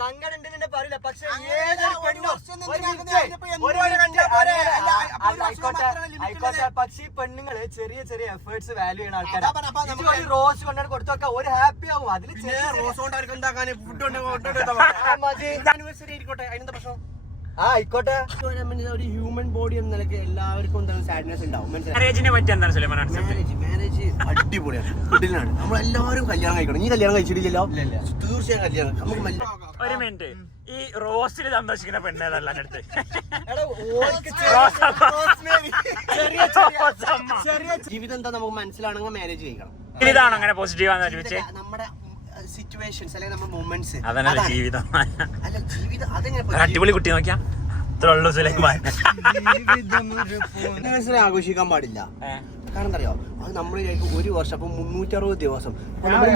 സങ്കടം ഉണ്ടെന്നെ പറയില്ല. പക്ഷെ ആയിക്കോട്ടെ, പക്ഷെ ഈ പെണ്ണുങ്ങള് ചെറിയ ചെറിയ എഫേർട്സ് വാല്യൂ ചെയ്യുന്ന ആൾക്കാരാണ്. റോസ് കൊണ്ടാണ് കൊടുത്തൊക്കെ ഒരു ഹാപ്പി ആവും. അതിൽ റോസ് കൊണ്ട് അവർക്ക് ഉണ്ടാക്കാൻ ഫുഡ് ആനിവേഴ്സറി ആയിക്കോട്ടെ, അതിനെന്താ പ്രശ്നം? ആയിക്കോട്ടെ. ഒരു ഹ്യൂമൻ ബോഡി എന്ന നിലയ്ക്ക് എല്ലാവർക്കും സാഡ്നെസ് ഉണ്ടാവും. മാരേജിനെ പറ്റി എന്താണ് മാരേജ് അടിപൊളിയാണ്, കിടിലാണ്. നമ്മളെല്ലാവരും കല്യാണം കഴിക്കണം. നീ കല്യാണം കഴിച്ചിട്ടില്ലല്ലോ? തീർച്ചയായും കല്യാണം. നമുക്ക് ഒരു മിനിറ്റ്, ഈ റോസ്റ്റിൽ സന്തോഷിക്കുന്ന പെണ്ണേതല്ല അടുത്ത് ജീവിതം എന്താ നമുക്ക് മനസ്സിലാണെങ്കിൽ മാരേജ് ചെയ്യണം. ഇതാണോ അങ്ങനെ പോസിറ്റീവ്? നമ്മുടെ സിറ്റുവേഷൻസ് അല്ലെങ്കിൽ നമ്മുടെ മൊമെന്റ്സ്, അതല്ല ജീവിതം. അല്ല ജീവിതം അതെങ്ങനെ അടിപൊളി കുട്ടി നോക്കിയാ ഇത്രയുള്ളൂ സുലൈമാൻ. ആഘോഷിക്കാൻ പാടില്ല. കാരണം എന്താ അറിയോ, അത് നമ്മൾ ഒരു വർഷം, അപ്പൊ 360 ദിവസം